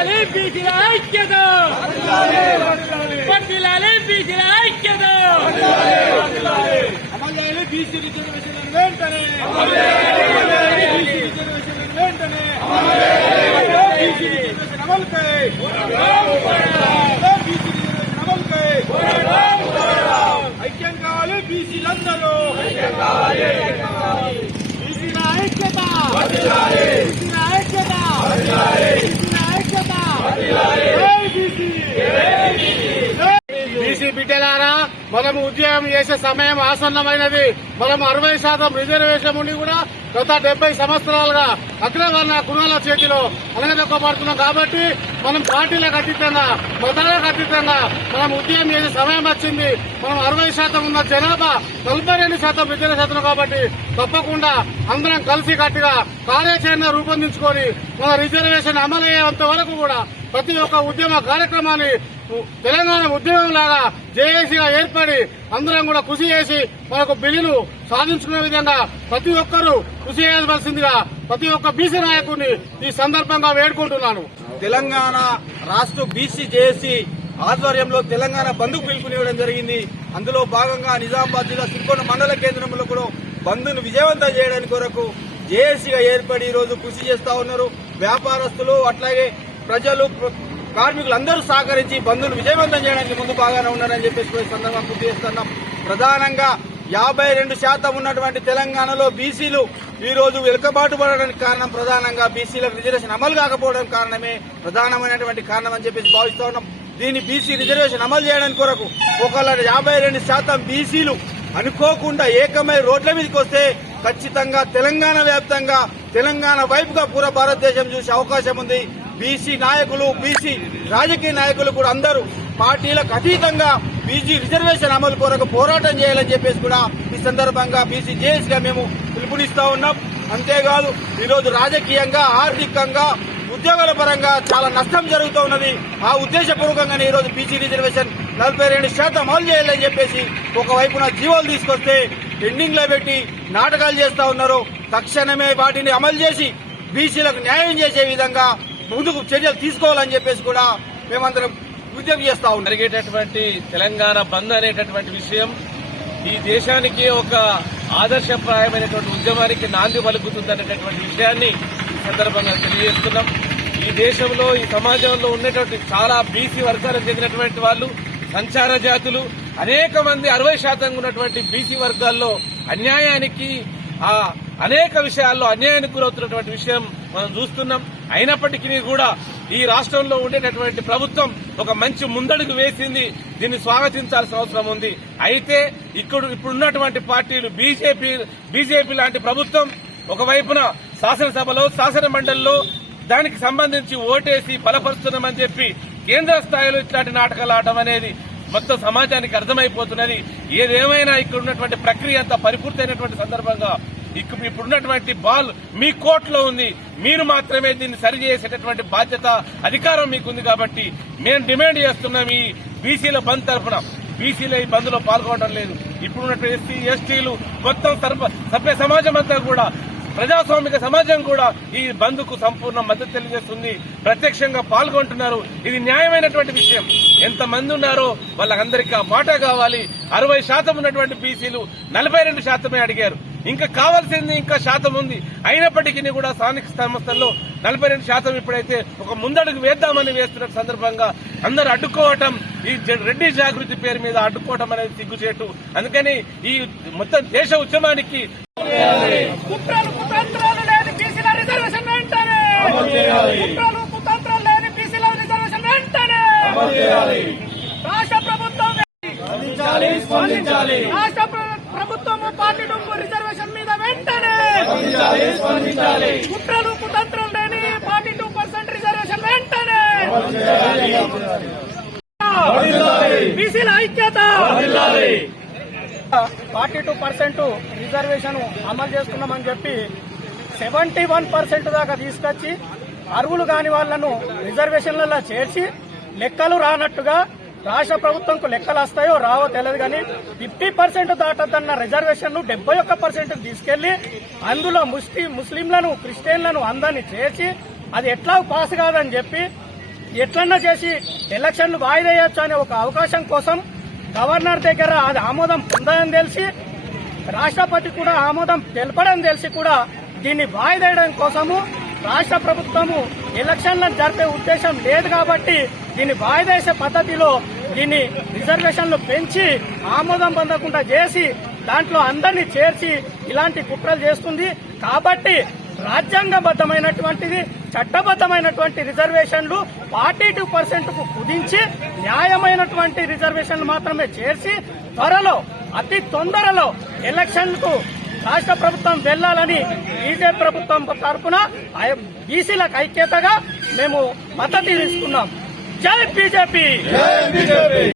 బీసీల ఐక్యత వర్ధిల్లాలి బీసీల ఐక్యత అమలు చేయాలి బీసీ రిజర్వేషన్ వెంటనే బీసీ రిజర్వేషన్ వెంటనే బీసీ రిజర్వేషన్ అమలుకై బీసీ రిజర్వేషన్ అమలుకై ఐక్యం కావాలి బీసీలందరూ బీసీల ఐక్యత బీసీల ఐక్యత బీసీల ఐక్యత జై బీసీ బీసీ బిడ్డలారా మనం ఉద్యోగం చేసే సమయం ఆసన్నమైనది. మనం అరవై శాతం రిజర్వేషన్ ఉండి కూడా గత డెబ్బై సంవత్సరాలుగా అగ్రవర్ణ కులాల చేతిలో అనగదొక్కబడుతున్నాం కాబట్టి మనం పార్టీలకు అతీతంగా మతాలకు అతీతంగా మనం ఉద్యోగం చేసే సమయం వచ్చింది. మనం అరవై శాతం ఉన్న జనాభా నలభై రెండు శాతం రిజర్వేషన్ కాబట్టి తప్పకుండా అందరం కలిసి కట్టుగా కార్యాచరణ రూపొందించుకొని మన రిజర్వేషన్ అమలయ్యేంత వరకు కూడా ప్రతి ఒక్క ఉద్యమ కార్యక్రమాన్ని తెలంగాణ ఉద్యమం లాగా జేఏసీగా ఏర్పడి అందరం కూడా కృషి చేసి మనకు బిల్లును సాధించుకునే విధంగా ప్రతి ఒక్కరూ కృషి చేయవలసిందిగా ప్రతి ఒక్క బీసీ నాయకుడిని ఈ సందర్భంగా వేడుకుంటున్నాను. తెలంగాణ రాష్ట్ర బీసీ జేఏసీ ఆధ్వర్యంలో తెలంగాణ బంధుకు పిలుపునివ్వడం జరిగింది. అందులో భాగంగా నిజామాబాద్ జిల్లా సిరికొండ మండల కేంద్రంలో కూడా బంద్ను విజయవంతం చేయడానికి కొరకు జేఏసీగా ఏర్పడి ఈ రోజు కృషి చేస్తా ఉన్నారు. వ్యాపారస్తులు అట్లాగే ప్రజలు కార్మికులందరూ సహకరించి బంధువులు విజయవంతం చేయడానికి ముందు బాగానే ఉన్నారని చెప్పేసి సందర్భంగా గుర్తు చేస్తున్నాం. ప్రధానంగా యాభై రెండు శాతం ఉన్నటువంటి తెలంగాణలో బీసీలు ఈ రోజు వెనుకబాటు పడడానికి కారణం ప్రధానంగా బీసీలకు రిజర్వేషన్ అమలు కాకపోవడం కారణమే ప్రధానమైనటువంటి కారణం అని చెప్పేసి భావిస్తా ఉన్నాం. దీన్ని బీసీ రిజర్వేషన్ అమలు చేయడానికి కొరకు ఒకళ్ళ యాభై రెండు శాతం బీసీలు అనుకోకుండా ఏకమై రోడ్ల మీదకి వస్తే ఖచ్చితంగా తెలంగాణ వ్యాప్తంగా తెలంగాణ వైపుగా పూర్వ భారతదేశం చూసే అవకాశం ఉంది. బీసీ నాయకులు బీసీ రాజకీయ నాయకులు కూడా అందరూ పార్టీలకు అతీతంగా బీసీ రిజర్వేషన్ అమలు కొరకు పోరాటం చేయాలని చెప్పేసి కూడా ఈ సందర్భంగా బీసీ జేఎస్గా మేము పిలుపునిస్తా ఉన్నాం. అంతేకాదు ఈరోజు రాజకీయంగా ఆర్థికంగా ఉద్యోగాల పరంగా చాలా నష్టం జరుగుతూ ఉన్నది. ఆ ఉద్దేశపూర్వకంగానే ఈరోజు బీసీ రిజర్వేషన్ నలభై రెండు శాతం అమలు చేయాలని చెప్పేసి ఒకవైపున జీవోలు తీసుకొస్తే పెండింగ్లో పెట్టి నాటకాలు చేస్తా ఉన్నారు. తక్షణమే వాటిని అమలు చేసి బీసీలకు న్యాయం చేసే విధంగా ముందుకు చర్యలు తీసుకోవాలని చెప్పేసి కూడా మేమందరం ఉద్యమం చేస్తా ఉన్నాం. జరిగేటటువంటి తెలంగాణ బంద్ అనేటటువంటి విషయం ఈ దేశానికి ఒక ఆదర్శప్రాయమైనటువంటి ఉద్యమానికి నాంది పలుకుతుందనేటటువంటి విషయాన్ని ఈ సందర్భంగా తెలియజేస్తున్నాం. ఈ దేశంలో ఈ సమాజంలో ఉన్నటువంటి చాలా బీసీ వర్గాలకు చెందినటువంటి వాళ్ళు సంచార జాతులు అనేక మంది అరవై శాతం ఉన్నటువంటి బీసీ వర్గాల్లో అన్యాయానికి ఆ అనేక విషయాల్లో అన్యాయానికి గురవుతున్నటువంటి విషయం మనం చూస్తున్నాం. అయినప్పటికీ కూడా ఈ రాష్ట్రంలో ఉండేటటువంటి ప్రభుత్వం ఒక మంచి ముందడుగు వేసింది. దీన్ని స్వాగతించాల్సిన అవసరం ఉంది. అయితే ఇక్కడ ఇప్పుడున్నటువంటి పార్టీలు బీజేపీ బీజేపీ లాంటి ప్రభుత్వం ఒకవైపున శాసనసభలో శాసన మండలిలో దానికి సంబంధించి ఓటేసి బలపరుస్తున్నామని చెప్పి కేంద్ర స్థాయిలో ఇట్లాంటి నాటకాలు ఆడటం అనేది మొత్తం సమాజానికి అర్థమైపోతున్నది. ఏదేమైనా ఇక్కడ ఉన్నటువంటి ప్రక్రియ అంతా పరిపూర్తయినటువంటి సందర్భంగా ఇప్పుడున్నటువంటి బాల్ మీ కోర్టులో ఉంది. మీరు మాత్రమే దీన్ని సరిచేసేటటువంటి బాధ్యత అధికారం మీకుంది కాబట్టి మేము డిమాండ్ చేస్తున్నాం ఈ బీసీల బంద్ తరఫున బీసీల ఈ బంద్లో పాల్గొనడం లేదు. ఇప్పుడున్నటువంటి ఎస్సీ ఎస్టీలు మొత్తం సభ్య సమాజం అంతా కూడా ప్రజాస్వామిక సమాజం కూడా ఈ బంద్కు సంపూర్ణ మద్దతు తెలియజేస్తుంది. ప్రత్యక్షంగా పాల్గొంటున్నారు. ఇది న్యాయమైనటువంటి విషయం. ఎంత మంది ఉన్నారో వాళ్ళందరికీ ఆ మాట కావాలి. అరవై శాతం ఉన్నటువంటి బీసీలు నలభై రెండు శాతమే అడిగారు. ఇంకా కావాల్సింది ఇంకా శాతం ఉంది. అయినప్పటికీ కూడా స్థానిక సంస్థల్లో నలభై రెండు శాతం ఇప్పుడైతే ఒక ముందడుగు వేద్దామని వేస్తున్న సందర్భంగా అందరూ అడ్డుకోవటం ఈ రెడ్డి జాగృతి పేరు మీద అడ్డుకోవటం అనేది సిగ్గుచేటు. అందుకని ఈ మొత్తం దేశ ఉద్యమానికి కుట్రలు కుతంత్రాలు లేని బీసీల కుట్రలు కుతంత్రాలు లేని పార్టీ టూ పర్సెంట్ రిజర్వేషన్ వెంటనే! బీసీల ఐక్యత! ఫార్టీ టూ పర్సెంట్ రిజర్వేషన్ అమలు చేస్తున్నామని చెప్పి సెవెంటీ వన్ పర్సెంట్ దాకా తీసుకొచ్చి అర్హులు కాని వాళ్ళను రిజర్వేషన్లలో చేర్చి లెక్కలు రానట్టుగా రాష్ట్ర ప్రభుత్వంకు లెక్కలు వస్తాయో రావో తెలియదు కానీ ఫిఫ్టీ పర్సెంట్ దాటద్దన్న రిజర్వేషన్ డెబ్బై ఒక్క పర్సెంట్ తీసుకెళ్ళి అందులో ముస్లిం ముస్లింలను క్రిస్టియన్లను అందరినీ చేర్చి అది ఎట్లా పాస్ కాదని చెప్పి ఎట్లన్నా చేసి ఎలక్షన్లు వాయిదా వేయొచ్చు అనే ఒక అవకాశం కోసం గవర్నర్ దగ్గర అది ఆమోదం పొందని తెలిసి రాష్ట్రపతి కూడా ఆమోదం తెలపడం తెలిసి కూడా దీన్ని వాయిదేయడం కోసము రాష్ట్ర ప్రభుత్వము ఎలక్షన్లను జరిపే ఉద్దేశం లేదు కాబట్టి దీన్ని వాయిదేసే పద్ధతిలో దీన్ని రిజర్వేషన్లు పెంచి ఆమోదం పొందకుండా చేసి దాంట్లో అందరినీ చేర్చి ఇలాంటి కుట్రలు చేస్తుంది. కాబట్టి రాజ్యాంగబద్ధమైనటువంటిది చట్టబద్ధమైనటువంటి రిజర్వేషన్లు ఫార్టీ టూ పర్సెంట్కు కుదించి న్యాయమైనటువంటి రిజర్వేషన్లు మాత్రమే చేర్చి త్వరలో అతి తొందరలో ఎలక్షన్లకు రాష్ట్ర ప్రభుత్వం వెళ్ళాలని బీజేపీ ప్రభుత్వం తరఫున బీసీలకు ఐక్యతగా మేము మద్దతు తీసుకున్నాం. జై బీజేపీ!